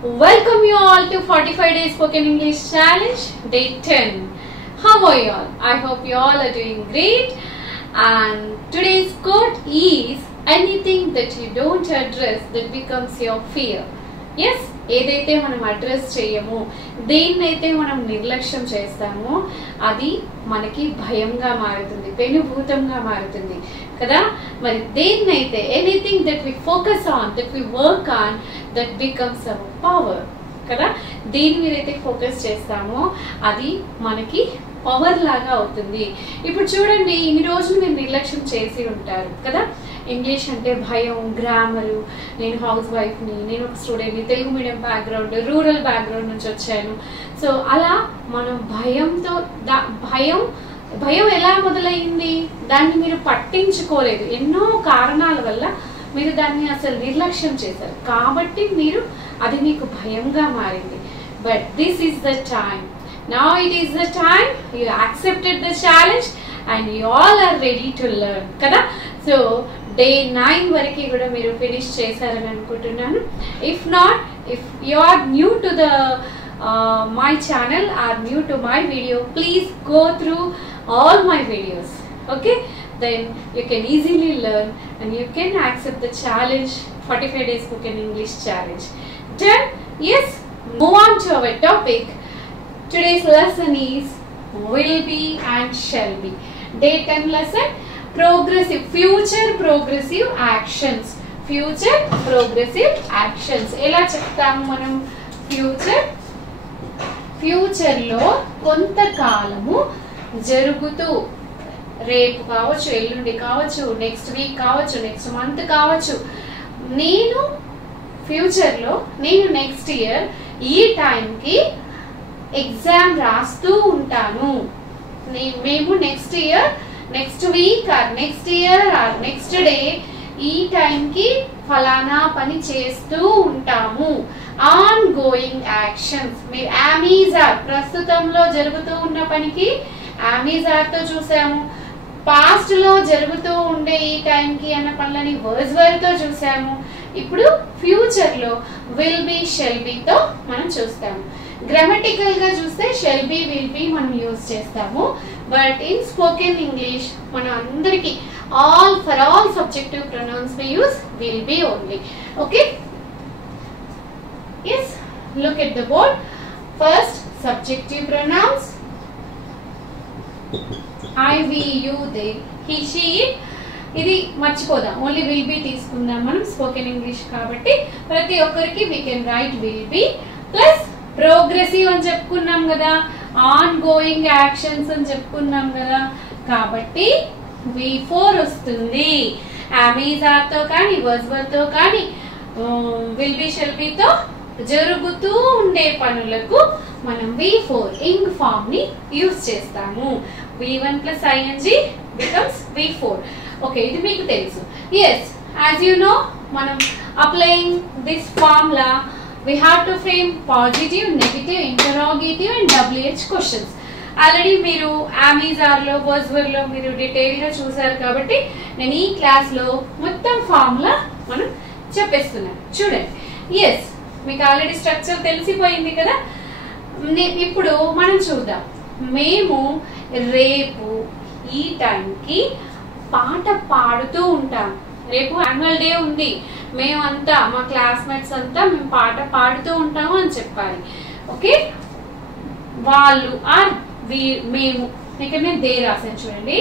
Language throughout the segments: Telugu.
Welcome you all to 45 Days Spoken English Challenge, Day 10. How are you all? I hope you all are doing great. And today's quote is, anything that you don't address that becomes your fear. Yes, ఏదైతే మనం అడ్రస్ చేయమో, దేన్నైతే మనం నిర్లక్ష్యం చేస్తామో అది మనకి భయంగా మారుతుంది, పెనుభూతంగా మారుతుంది కదా. మరి దేన్నైతే anything that we focus on, that we work on, that becomes our power కదా. దేని మీద అయితే ఫోకస్ చేస్తామో అది మనకి పవర్ లాగా అవుతుంది. ఇప్పుడు చూడండి, ఇన్ని రోజులు మీరు నిర్లక్ష్యం చేసి ఉంటారు కదా. ఇంగ్లీష్ అంటే భయం, గ్రామరు, నేను హౌస్ వైఫ్ని, నేను ఒక స్టూడెంట్ని, Telugu medium background, rural background నుంచి వచ్చాను. సో అలా మనం భయంతో భయం ఎలా మొదలైంది, దాన్ని మీరు పట్టించుకోలేదు, ఎన్నో కారణాల వల్ల మీరు దాన్ని అసలు నిర్లక్ష్యం చేశారు కాబట్టి అది మీకు భయంగా మారింది. But this is the time. Now it is the time you accepted the challenge and you all are ready to learn kada. So day 9 variki kuda meeru finish chesarani anukuntunnanu. If not, if you are new to the my channel or new to my video, please go through all my videos, okay? Then you can easily learn and you can accept the challenge, 45 days spoken English challenge. Then yes, move on to our topic. Today's lesson is will be and shall be. Day 10 lesson, progressive, future progressive actions. Future progressive actions. ఎలా చెప్తాము మనం? ఫ్యూచర్ లో కొంతకాలము జరుగుతూ, రేపు కావచ్చు, ఎల్లుండి కావచ్చు, నెక్స్ట్ వీక్ కావచ్చు, నెక్స్ట్ మంత్ కావచ్చు, నేను ఫ్యూచర్ లో, నేను నెక్స్ట్ ఇయర్ ఈ టైంకి ఎగ్జామ్ రాస్తూ ఉంటాను, మేము next year, next week or next year are next day ఈ టైంకి ఫలానా పని చేస్తూ ఉంటాము. On going actions. మీరు అమీజార్, ప్రస్తుతంలో జరుగుతూ ఉన్న పనికి అమీజార్ తో చూసాము. పాస్ట్ లో జరుగుతూ ఉండే ఈ టైంకి అన్న పనులని వర్స్ తో చూసాము. ఇప్పుడు ఫ్యూచర్ లో విల్ బి, షెల్ బి తో మనం చూస్తాము. గ్రామటికల్ గా చూస్తే షెల్ బి, విల్ బి మనం యూజ్ చేస్తాము. బట్ ఇన్ స్పోకెన్ ఇంగ్లీష్ మనం అందరికి for all subjective pronouns we use will be only. Okay, yes, look at the board. First subjective pronouns I, we, you, they, he, she, it. ఇది మర్చిపోదాం, ఓన్లీ విల్ బి తీసుకుందాం మనం స్పోకెన్ ఇంగ్లీష్ కాబట్టి. ప్రతి ఒక్కరికి we can write will be plus progressive అని చెప్పుకున్నాం కదా, ఆన్ గోయింగ్ యాక్షన్స్ అని చెప్పుకున్నాం కదా, కాబట్టి V4 వస్తుంది. అమీజార్ తో కానీ, వర్స్ తో కానీ, విల్ బి, షెల్ బి తో జరుగుతూ ఉండే పనులకు మనం V4 ఇంగ్ ఫామ్ ని యూజ్ చేస్తాము. V1 plus ING becomes V4. Okay, ఇది మీకు తెలుసు. ఎస్, యాజ్ యూ నో, మనం applying this formula we have to frame positive, negative, interrogative and WH questions. Already మీరు అమీజార్ లో, వర్స్వర్ లో మీరు డీటెయిల్ గా చూసారు కాబట్టి నేను ఈ క్లాస్ లో మొత్తం ఫార్ములా మనం చెప్పేస్తున్నాను. చూడండి, ఎస్, మీకు ఆల్రెడీ స్ట్రక్చర్ తెలిసిపోయింది కదా. ఇప్పుడు మనం చూద్దాం. మేము రేపు ఈ టైంకి పాట పాడుతూ ఉంటాం. రేపు యాన్యువల్ డే ఉంది, మేమంతా, మా క్లాస్మేట్స్ అంతా మేము పాట పాడుతూ ఉంటాము అని చెప్పాలి. ఓకే, వాళ్ళు ఆర్ మేము, ఇక్కడ నేను దే రాసాను చూడండి.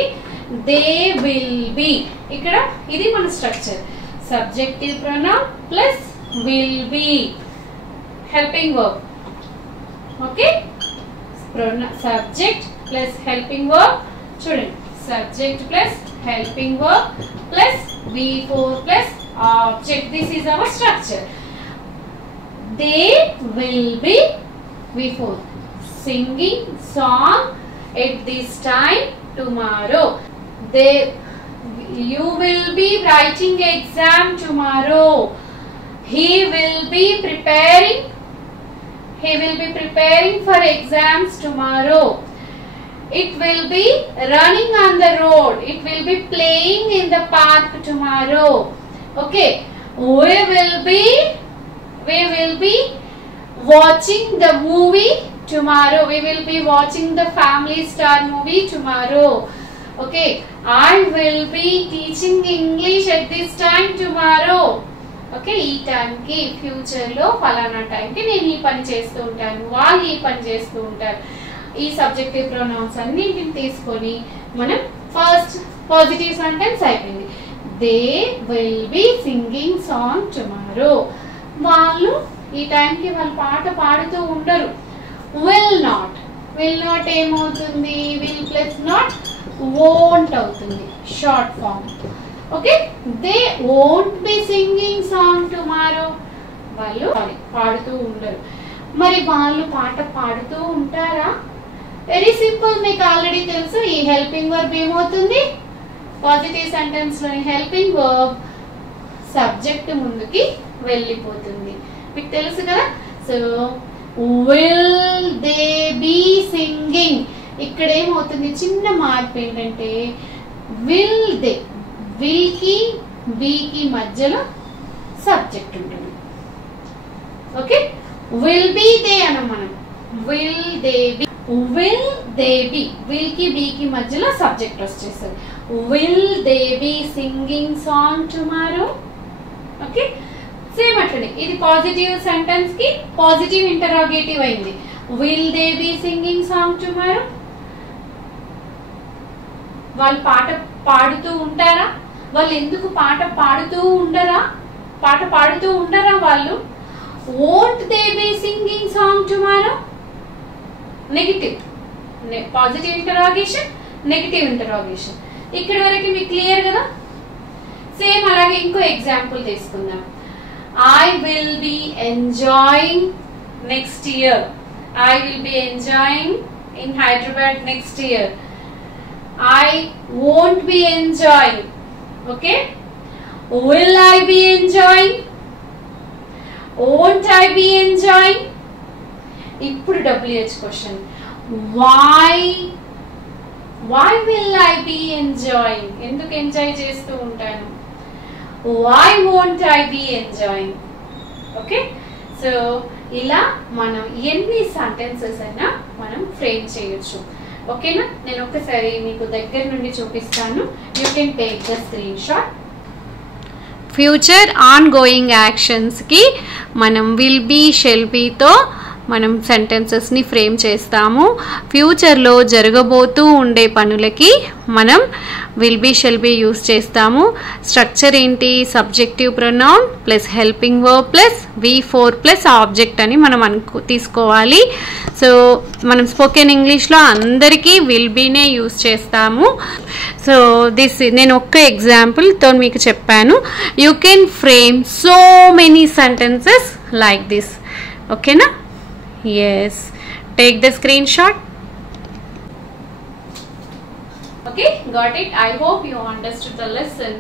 దే విల్ బి, ఇక్కడ ఇది మన structure. Subjective pronoun plus will be, helping verb. Okay, subject plus helping verb. చూడండి, subject plus helping verb plus V4 plus object. This is our structure. They will be V4. Singing song at this time tomorrow. You will be writing exam tomorrow. He will be preparing for exams tomorrow. It will be running on the road. It will be playing in the park tomorrow. Okay, we will be watching the movie tomorrow. We will be watching the Family Star movie tomorrow. Okay, I will be teaching English at this time tomorrow. Okay, ఈ టైంకి ఫ్యూచర్లో ఫలానా టైంకి నేను ఈ పని చేస్తూ ఉంటాను, వాళ్ళు ఈ పని చేస్తూ ఉంటారు. ఈ సబ్జెక్టివ్ ప్రొనౌన్స్ అన్నింటిని తీసుకొని మనం ఫస్ట్ పాజిటివ్ సెంటెన్స్ అయిపోయింది. They will be singing song tomorrow. వాళ్ళు ఈ టైంకి వాళ్ళు పాట పాడుతూ ఉండరు. విల్ నాట్ ఏమవుతుంది? విల్ ప్లస్ నాట్ వోంట్ అవుతుంది, short form. Okay, they won't be singing song tomorrow. వాళ్ళు పాడుతూ ఉండరు. మరి వాళ్ళు పాట పాడుతూ ఉంటారా? వెరీ సింపుల్, మీకు ఆల్రెడీ తెలుసు. ఈ హెల్పింగ్ వర్బ్ ఏమవుతుంది? పాజిటివ్ సెంటెన్స్ లోని హెల్పింగ్ వర్బ్ సబ్జెక్ట్ ముందుకి వెళ్ళిపోతుంది, మీకు తెలుసు కదా. So will they be singing. ఇక్కడ ఏమవుతుంది? చిన్న మార్పు ఏంటంటే విల్ దే, విల్ కి బి కి మధ్యలో సబ్జెక్ట్ ఉంటుంది. ఓకే, విల్ బి దే అనం మనం. Will they be, will they be, will కి బి కి మధ్యలో సబ్జెక్ట్ వచ్చేస్తుంది. Will they be singing song tomorrow. Okay, same అట్లనే ఇది పాజిటివ్ సెంటెన్స్ కి పాజిటివ్ ఇంటరాగేటివ్ అయింది. Will they be singing song tomorrow. వాళ్ళు పాట పాడుతూ ఉంటారా? వాళ్ళు ఎందుకు పాట పాడుతూ ఉండరా? వాళ్ళు won't they be singing song tomorrow? Negative, positive interrogation, negative interrogation. ఇక్కడ వరకు మీకు క్లియర్ కదా. సేమ్ అలాగే ఇంకో ఎగ్జాంపుల్ తీసుకుందాం. I will be enjoying next year. I will be enjoying in Hyderabad next year. I won't be enjoying. Okay, will I be enjoying? Won't I be enjoying? ఇప్పుడు WH question. why will I be enjoying? ఎందుకు ఎంజాయ్ చేస్తూ ఉంటాను? why won't I be enjoying? Okay, so ఇలా మనం ఎన్ని సెంటెన్సెస్ అయినా మనం ఫ్రేమ్ చేయొచ్చు. ఓకేనా, నేను ఒకసారి మీకు దగ్గర నుండి చూపిస్తాను. You can take the screenshot. Future ongoing యాక్షన్స్కి మనం విల్ బీ, షెల్ బీతో మనం సెంటెన్సెస్ని ఫ్రేమ్ చేస్తాము. ఫ్యూచర్లో జరగబోతూ ఉండే పనులకి మనం will be, shall be use చేస్తాము. స్ట్రక్చర్ ఏంటి? Subjective pronoun plus helping verb plus V4 plus object అని మనం తీసుకోవాలి. సో మనం స్పోకెన్ ఇంగ్లీష్లో అందరికీ విల్ బీనే యూస్ చేస్తాము. సో నేను ఒక్క ఎగ్జాంపుల్తో మీకు చెప్పాను. You can frame so many sentences like this. ఓకేనా? Yes, take the screenshot. Okay, got it. I hope you understood the lesson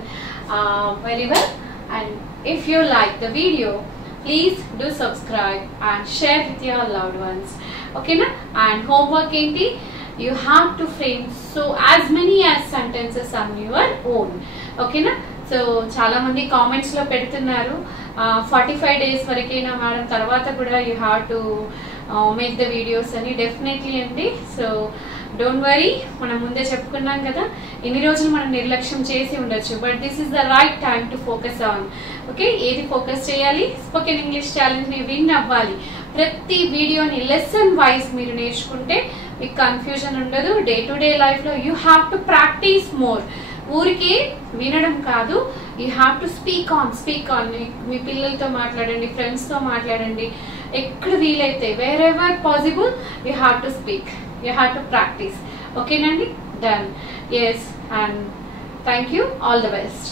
very well, and if you like the video, please do subscribe and share with your loved ones. Okay na? And homework enti, you have to frame so as many as sentences on your own. Okay na? So చాలా మంది కామెంట్స్ లో పెడుతున్నారు 45 days వరకేనా మేడం, తర్వాత కూడా you have to make the videos అని. డెఫినెట్లీ అండి. సో డోంట్ వరీ, మనం ముందే చెప్పుకున్నాం కదా, ఇన్ని రోజులు మనం నిర్లక్ష్యం చేసి ఉండొచ్చు, but this is the right time to focus on. Okay, ఏది ఫోకస్ చేయాలి? స్పోకెన్ ఇంగ్లీష్ ఛాలెంజ్ని విన్ అవ్వాలి. ప్రతి వీడియోని లెసన్ వైజ్ మీరు నేర్చుకుంటే మీకు కన్ఫ్యూజన్ ఉండదు. డే టు డే లైఫ్లో you have to practise more. ఊరికే వినడం కాదు, you have to speak on. మీ పిల్లలతో మాట్లాడండి, ఫ్రెండ్స్తో మాట్లాడండి, ఎక్కడ వీలైతే wherever possible you have to speak, you have to practise. ఓకేనండి, done. Yes, and thank you, all the best.